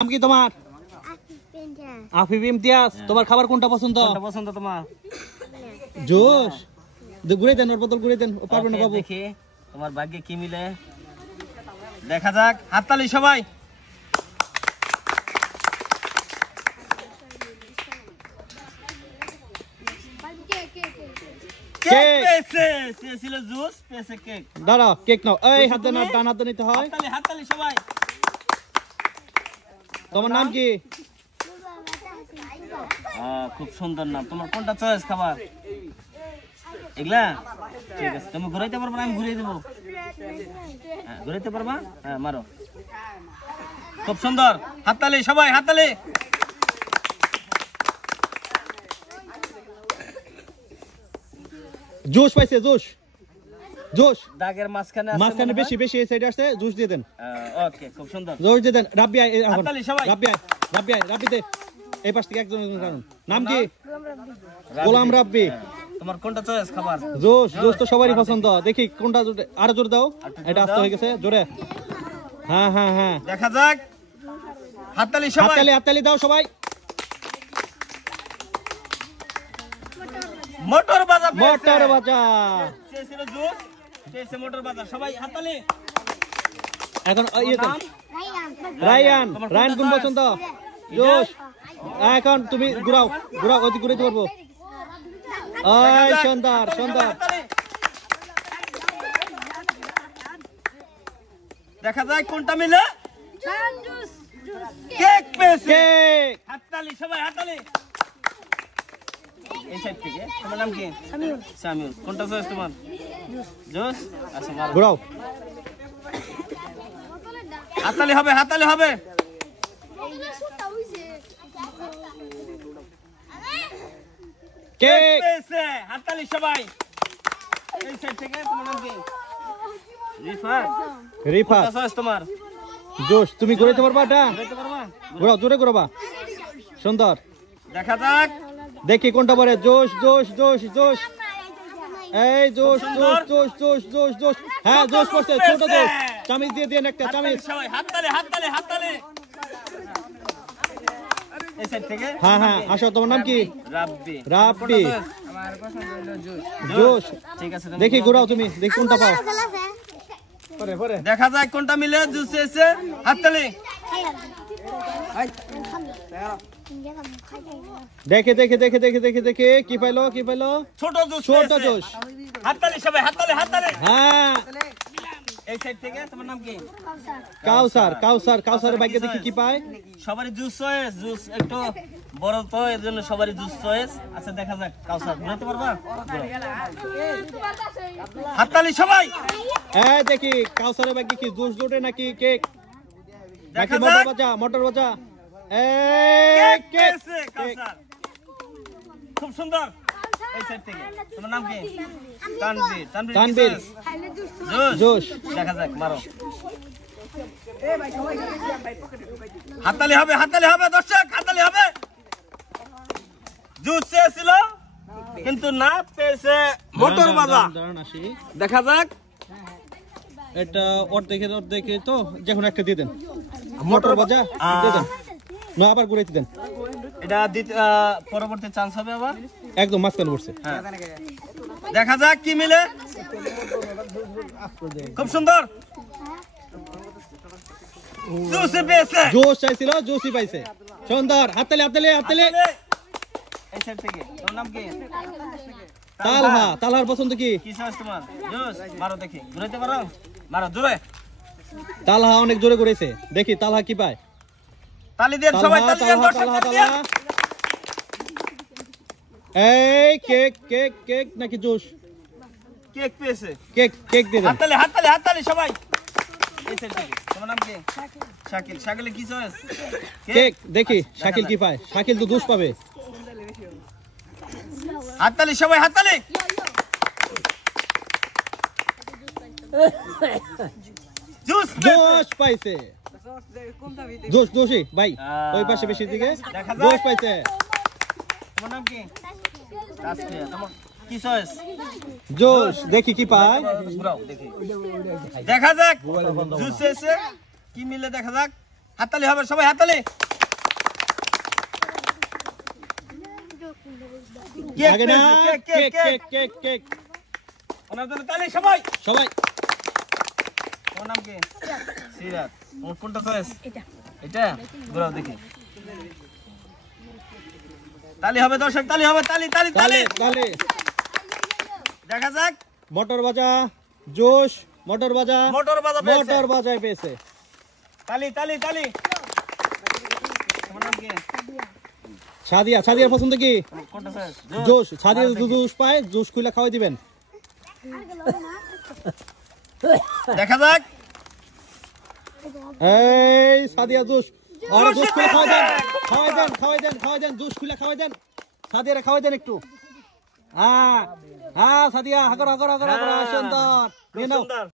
নাম কি তোমার? আফিফ ইমতিয়াজ। তোমার খাবার কোনটা পছন্দ? কোনটা পছন্দ তোমার? জুস। ঘুরে দেন, ওর বোতল ঘুরে দেন। ও পারবে না বাবু। দেখি তোমার ভাগ্যে কি মিলে, দেখা যাক। হাততালি সবাই। কেক পেয়েছে, ছিল জুস, পেয়েছে কেক। দাঁড়াও, কেক নাও। এই হাত দেন, ডান হাত নিতে হয়। হাততালি, হাততালি সবাই। তোমার নাম কি? খুব সুন্দর নাম। তোমার কোনটা চয়েস খাবার? এগুলা ঠিক আছে। তুমি ঘুরাইতে পারবা না? আমি ঘুরিয়ে দেবো। হ্যাঁ, ঘুরাইতে পারবা? হ্যাঁ, মারো। খুব সুন্দর। হাততালি সবাই, হাততালি। জুস পাইছে, জুস। জুস দাগের মাঝখানে আছে, মাঝখানে বেশি বেশি এই সাইডে আসছে। জুস দিয়ে দেন। ওকে, খুব সুন্দর। জুস দিয়ে দেন। রাব্বি আই, হাততালি সবাই। রাব্বি আই, রাব্বি আই, রাব্বি দে। এই পাশ থেকে একজন একজন কারণ। নাম কি? গোলাম রাব্বি। তোমার কোনটা চয়েস খাবার? জুস। জুস তো সবারই পছন্দ। দেখি কোনটা জোরে, আরো জোরে দাও। এটা আস্তে হয়ে গেছে, জোরে। হ্যাঁ হ্যাঁ হ্যাঁ, দেখা যাক। হাততালি সবাই। হাততালি, হাততালি দাও সবাই। মোটর বাজার, মোটর বাজা। চেয়েছিল জুস, চেয়েছে মোটর বাজার। সবাই হাততালি। এখন ইয়ে দেন। রায়ান। রায়ান কোন পছন্দ? জুস। এখন তুমি ঘুরাও, ঘুরাও, ওই ঘুরাইতে পারবো। ওই সুন্দর সুন্দর। দেখা যায় কোনটা মিলে। কেক পেয়েছে। কেক। হাততালি সবাই, হাততালি। এই সাইড থেকে। তোমার নাম কি? সামিউল। সামিউল। কোনটা চয়েস তোমার? জুস। আচ্ছা, মারো। ঘুরাও। হাততালি হবে, হাততালি হবে। কেক পেয়েছে। হাততালি সবাই। এই সাইড থেকে। তোমার নাম কি? রিফাত। রিফাত। কোনটা চয়েস তোমার? জুস। তুমি ঘুরাইতে পারবা এটা? ঘুরাইতে পারবা? ঘুরাও, জোরে ঘুরাবা। সুন্দর। দেখা যাক। দেখি কোনটা পরে। জোশ জোশ জোশ জোশ। এই জোশ জোশ জোশ জোশ জোশ জোশ। হ্যাঁ, জোশ পড়ছে। ছোট জোশ। চামিচ দিয়ে দেন একটা, চামিচ। সবাই হাততালি, হাততালি, হাততালি। এই সাইড থেকে। হ্যাঁ হ্যাঁ, আসো। তোমার নাম কি? রাব্বি। রাব্বি। আমার পছন্দ হলো জুস। জোশ। ঠিক আছে। দেখি ঘুরাও তুমি, দেখি কোনটা পাও। দেখা যায় কোনটা মিলে। জুস এসে। হাততালি। দেখে দেখে দেখে দেখে দেখে দেখে কি পাইলো, কি পাইলো? ছোট জুস। ছোট জুস। হাততালি সবাই, হাততালি, হাততালি। হ্যাঁ। এই সাইড থেকে। তোমার নাম কি? কাউসার। কাউসার। কাউসারের ভাগ্যে দেখি কি পায়। সবারই জুস চয়েস। জুস একটু বড় তো, এর জন্য সবারই জুস চয়েস। আচ্ছা, দেখা যাক। কাউসার ঘুরাতে পারবা? হাততালি সবাই। এই দেখি কাউসারের ভাগ্যে কি জুস জোটে নাকি কেক, নাকি দেখা মোটর যাক। বাজা? মোটর বাজা। Cake cake. পেয়েছে কাউসার। খুব সুন্দর। এই সাইড থেকে। তোমার নাম কি? তানভীর। তানভীর। তানভীর। জুস। জুস। দেখা যাক, মারো। হাততালি হবে, হাততালি হবে দর্শক, হাততালি হবে। জুস চেয়েছিল কিন্তু না, পেয়েছে মোটর বাজা। দেখা যাক। এটা অর্ধেকে তো যে কোনো একটা দিয়ে দেন। মোটর বাজা দিয়ে দেন। না, আবার ঘুরাইতে দেন। এটা পরবর্তী চান্স হবে আবার। একদম মাঝখানে পড়ছে। হ্যাঁ। দেখা যাক কি মিলে। খুব সুন্দর। জুস পেয়েছে। জুস চাইছিল, জুসই পাইছে। সুন্দর। হাততালি, হাততালি, হাততালি। এই সাইড থেকে। তোমার নাম কি? তালহা। তালহার পছন্দ কি? কি চাস তোমার? জুস। মারো দেখি। ঘুরাইতে পারো? মারো জোরে। তালহা অনেক জোরে ঘুরেছে। দেখি তালহা কি পায়। তালি দেন সবাই, তালি দেন দর্শক, তালহা, তালি দেন। তালহা। এই কেক, কেক, কেক নাকি জুস? কেক পেয়েছে। কেক, কেক দিয়ে দেন। হাততালি, হাততালি, হাততালি সবাই। এই সাইড থেকে। তোমার নাম কি? শাকিল। শাকিলের কি চয়েস? কেক। দেখি শাকিল কি পায়। শাকিল তো জুস পাবে। হাততালি সবাই, হাততালি। জুস জুস পাইছে। জুস, জুসই ভাই। ওই পাশে বেশি দিকে। জুস পাইছে। তোমার নাম কি? তাসফিয়া। তোমার কি চয়েস? জুস। দেখি কি পায়। ঘুরাও দেখি। দেখা যাক জুস এসে কি মিলে, দেখা যাক। হাততালি হবে সবাই, হাততালি। আগে না, কেক কেক কেক কেক। ওনার জন্য তালি সবাই। সবাই। ওর নাম কি? সিরাত। ওর কোনটা চয়েস? এটা ঘোরাও দেখি। তালি হবে দর্শক, তালি হবে, তালি তালি তালি তালি। দেখা যাক। মোটর বাজা জোশ, মোটর বাজা পেয়েছে। মোটর বাজায় পেয়েছে। তালি তালি তালি। তোমার নাম কি? সাদিয়া। সাদিয়ার পছন্দ কি? কোনটা চয়েস? জোশ। সাদিয়া জুস পায়, জুস খুলে খাওয়াই দিবেন। দেখা যাক। এই সাদিয়া জুস। আরে জুস খুলে খাওয়াই দেন, খাওয়াই দেন, খাওয়াই দেন, খাওয়াই দেন, জুস খুলে খাওয়াই দেন। সাদিয়ারে খাওয়াই দেন একটু। হ্যাঁ হ্যাঁ সাদিয়া, হাগর হাগর হাগর হাগর, সুন্দর। নিয়ে নাও।